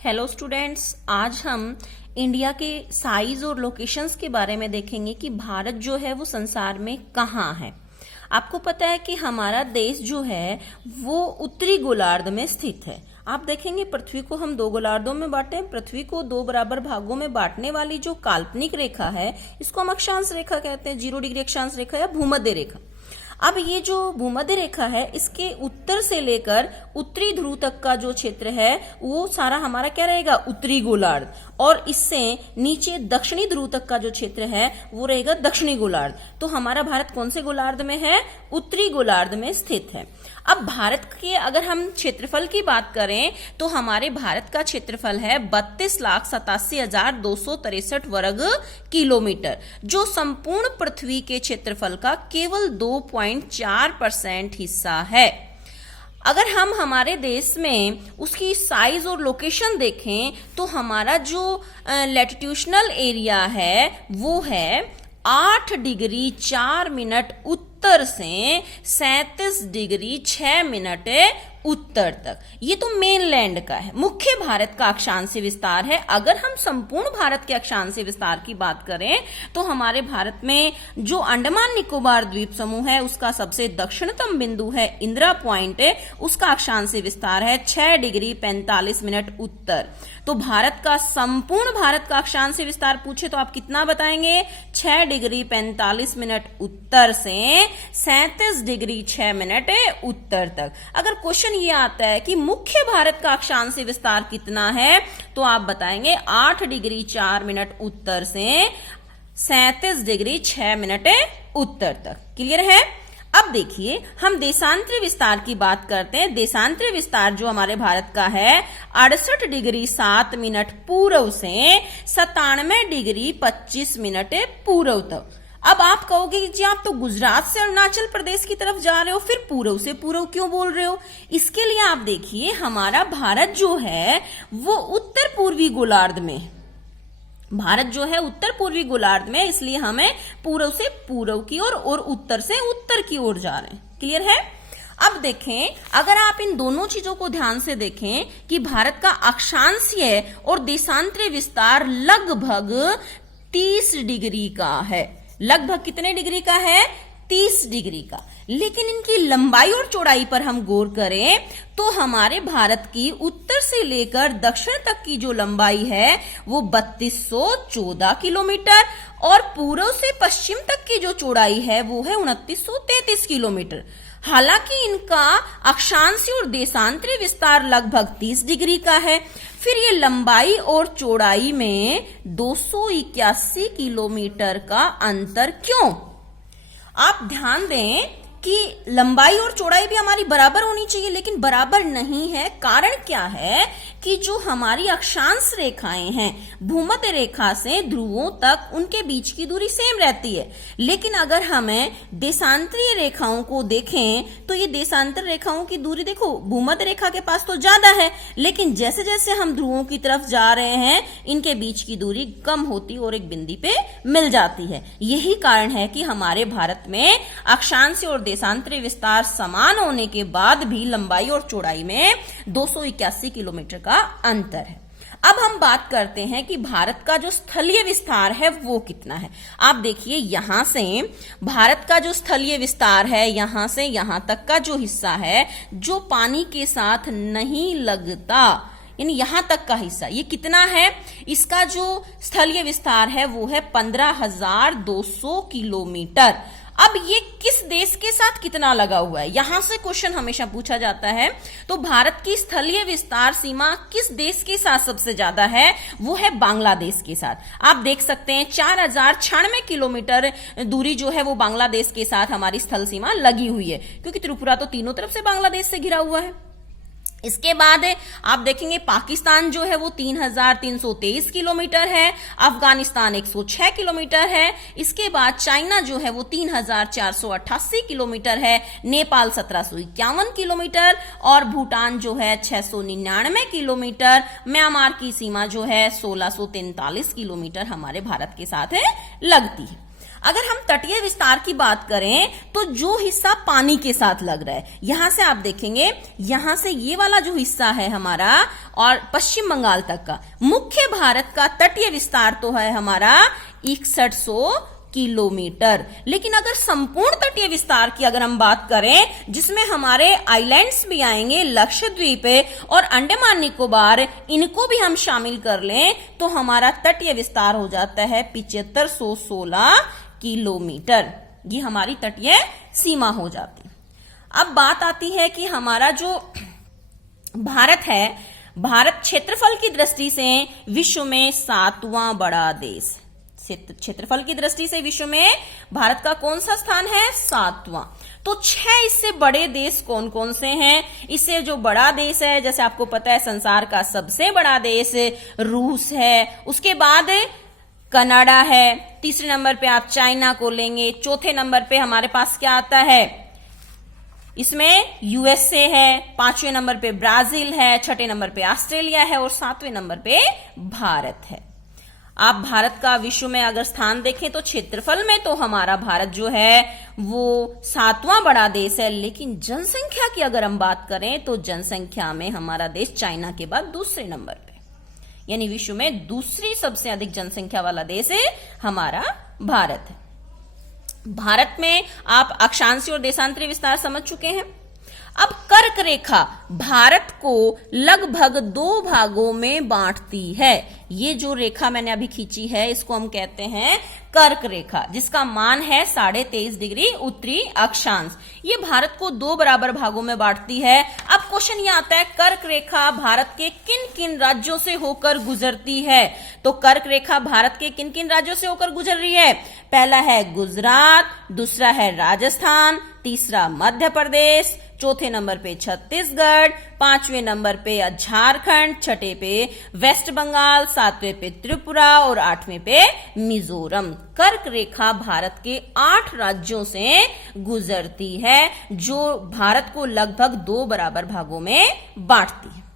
Hello students, आज हम India के साइज और लोकेशंस के बारे में देखेंगे कि भारत जो है वो संसार में कहाँ है। आपको पता है कि हमारा देश जो है वो उत्तरी गोलार्ध में स्थित है। आप देखेंगे पृथ्वी को हम दो गोलार्धों में बांटे हैं। पृथ्वी को दो बराबर भागों में बांटने वाली जो काल्पनिक रेखा है इसको हम अक्षांश रेखा कहते हैं, 0 डिग्री अक्षांश रेखा या भूमध्य रेखा। अब ये जो भूमध्य रेखा है इसके उत्तर से लेकर उत्तरी ध्रुव तक का जो क्षेत्र है वो सारा हमारा क्या रहेगा, उत्तरी गोलार्ध, और इससे नीचे दक्षिणी ध्रुव तक का जो क्षेत्र है वो रहेगा दक्षिणी गोलार्ध। तो हमारा भारत कौन से गोलार्ध में है? उत्तरी गोलार्ध में स्थित है। अब भारत के अगर हम क्षेत्रफल की बात करें तो हमारे भारत का क्षेत्रफल है 32,87,263 वर्ग किलोमीटर, जो संपूर्ण पृथ्वी के क्षेत्रफल का केवल 2.4% हिस्सा है। अगर हम हमारे देश में उसकी साइज और लोकेशन देखें तो हमारा जो लैटिट्यूशनल एरिया है वो है 8 डिग्री 4 मिनट उत्तर से 37 डिग्री 6 मिनट उत्तर तक। ये तो मेनलैंड का है, मुख्य भारत का अक्षांशीय विस्तार है। अगर हम संपूर्ण भारत के अक्षांशीय विस्तार की बात करें तो हमारे भारत में जो अंडमान निकोबार द्वीप समूह है उसका सबसे दक्षिणतम बिंदु है इंदिरा पॉइंट, उसका अक्षांशीय विस्तार है 6 डिग्री 45 मिनट उत्तर। तो भारत का संपूर्ण भारत का अक्षांशीय विस्तार पूछे तो आप कितना बताएंगे? 6 डिग्री 45 मिनट उत्तर से 37 डिग्री 6 मिनट उत्तर तक। अगर क्वेश्चन ये आता है कि मुख्य भारत का अक्षांशीय विस्तार कितना है तो आप बताएंगे 8 डिग्री 4 मिनट उत्तर से 37 डिग्री 6 मिनट उत्तर तक। क्लियर है? अब देखिए हम देशांतरी विस्तार की बात करते हैं। देशांतरी विस्तार जो हमारे भारत का है 68 डिग्री 7 मिनट पूर्व से 97 डिग्री 25 मिनट पूर्व तक। अब आप कहोगे कि जी आप तो गुजरात से अरुणाचल प्रदेश की तरफ जा रहे हो, फिर पूर्व से पूर्व क्यों बोल रहे हो? इसके लिए आप देखिए हमारा भारत जो है वो उत्तर पूर्वी गोलार्ध में, भारत जो है उत्तर पूर्वी गोलार्ध में, इसलिए हमें पूर्व से पूर्व की ओर और उत्तर से उत्तर की ओर जा रहे हैं। क्लियर है? अब देखें, अगर आप इन दोनों चीजों को ध्यान से देखें कि भारत का अक्षांशीय और देशांतरीय विस्तार लगभग 30 डिग्री का है। लगभग कितने डिग्री का है? 30 डिग्री का। लेकिन इनकी लंबाई और चौड़ाई पर हम गौर करें तो हमारे भारत की उत्तर से लेकर दक्षिण तक की जो लंबाई है वो 3214 किलोमीटर और पूर्व से पश्चिम तक की जो चौड़ाई है वो है 2933 किलोमीटर। हालांकि इनका अक्षांशीय और देशांतरीय विस्तार लगभग 30 डिग्री का है, फिर ये लंबाई और चौड़ाई में 281 किलोमीटर का अंतर क्यों? आप ध्यान दें कि लंबाई और चौड़ाई भी हमारी बराबर होनी चाहिए, लेकिन बराबर नहीं है। कारण क्या है कि जो हमारी अक्षांश रेखाएं हैं भूमध्य रेखा से ध्रुवों तक उनके बीच की दूरी सेम रहती है, लेकिन अगर हमें देशांतरीय रेखाओं को देखें तो ये देशांतर रेखाओं की दूरी देखो भूमध्य रेखा के पास तो ज्यादा है, लेकिन जैसे जैसे हम ध्रुवों की तरफ जा रहे हैं इनके बीच की दूरी कम होती और एक बिंदु पे मिल जाती है। यही कारण है कि हमारे भारत में अक्षांशीय और देशांतरीय विस्तार समान होने के बाद भी लंबाई और चौड़ाई में 281 किलोमीटर का अंतर है। अब हम बात करते हैं कि भारत का जो स्थलीय विस्तार है वो कितना है। आप देखिए यहां से भारत का जो स्थलीय विस्तार है यहां से यहां तक का जो हिस्सा है जो पानी के साथ नहीं लगता, यानी यहां तक का हिस्सा, ये कितना है? इसका जो स्थलीय विस्तार है वो है 15,200 किलोमीटर। अब ये किस देश के साथ कितना लगा हुआ है, यहां से क्वेश्चन हमेशा पूछा जाता है। तो भारत की स्थलीय विस्तार सीमा किस देश के साथ सबसे ज्यादा है? वो है बांग्लादेश के साथ। आप देख सकते हैं 4096 किलोमीटर दूरी जो है वो बांग्लादेश के साथ हमारी स्थल सीमा लगी हुई है, क्योंकि त्रिपुरा तो तीनों तरफ से बांग्लादेश से घिरा हुआ है। इसके बाद आप देखेंगे पाकिस्तान जो है वो 3,323 किलोमीटर है, अफगानिस्तान 106 किलोमीटर है, इसके बाद चाइना जो है वो 3,488 किलोमीटर है, नेपाल 1751 किलोमीटर और भूटान जो है 699 किलोमीटर, म्यांमार की सीमा जो है 1643 किलोमीटर हमारे भारत के साथ है लगती है। अगर हम तटीय विस्तार की बात करें तो जो हिस्सा पानी के साथ लग रहा है, यहां से आप देखेंगे, यहां से ये वाला जो हिस्सा है हमारा और पश्चिम बंगाल तक का मुख्य भारत का तटीय विस्तार तो है हमारा 6100 किलोमीटर। लेकिन अगर संपूर्ण तटीय विस्तार की अगर हम बात करें, जिसमें हमारे आइलैंड्स भी आएंगे, लक्षद्वीप और अंडमान निकोबार, इनको भी हम शामिल कर लें, तो हमारा तटीय विस्तार हो जाता है 7516 किलोमीटर। ये हमारी तटीय सीमा हो जाती है। अब बात आती है कि हमारा जो भारत है, भारत क्षेत्रफल की दृष्टि से विश्व में 7वां बड़ा देश। क्षेत्रफल की दृष्टि से विश्व में भारत का कौन सा स्थान है? 7वां। तो 6 इससे बड़े देश कौन कौन से हैं? इससे जो बड़ा देश है, जैसे आपको पता है संसार का सबसे बड़ा देश रूस है, उसके बाद कनाडा है, तीसरे नंबर पे आप चाइना को लेंगे, चौथे नंबर पे हमारे पास क्या आता है, इसमें यूएसए है, 5वें नंबर पे ब्राजील है, 6ठे नंबर पे ऑस्ट्रेलिया है और 7वें नंबर पे भारत है। आप भारत का विश्व में अगर स्थान देखें तो क्षेत्रफल में तो हमारा भारत जो है वो 7वां बड़ा देश है, लेकिन जनसंख्या की अगर हम बात करें तो जनसंख्या में हमारा देश चाइना के बाद दूसरे नंबर पे, यानी विश्व में दूसरी सबसे अधिक जनसंख्या वाला देश है हमारा भारत है। भारत में आप अक्षांशीय और देशांतरीय विस्तार समझ चुके हैं। अब कर्क रेखा भारत को लगभग 2 भागों में बांटती है। ये जो रेखा मैंने अभी खींची है इसको हम कहते हैं कर्क रेखा, जिसका मान है 23.5 डिग्री उत्तरी अक्षांश। ये भारत को 2 बराबर भागों में बांटती है। अब क्वेश्चन ये आता है, कर्क रेखा भारत के किन किन राज्यों से होकर गुजरती है? तो कर्क रेखा भारत के किन किन राज्यों से होकर गुजर रही है? पहला है गुजरात, दूसरा है राजस्थान, तीसरा मध्य प्रदेश, चौथे नंबर पे छत्तीसगढ़, 5वें नंबर पे झारखंड, 6ठे पे वेस्ट बंगाल, 7वें पे त्रिपुरा और 8वें पे मिजोरम। कर्क रेखा भारत के 8 राज्यों से गुजरती है, जो भारत को लगभग 2 बराबर भागों में बांटती है।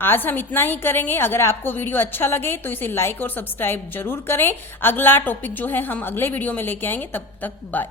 आज हम इतना ही करेंगे। अगर आपको वीडियो अच्छा लगे तो इसे लाइक और सब्सक्राइब जरूर करें। अगला टॉपिक जो है हम अगले वीडियो में लेके आएंगे। तब तक बाय।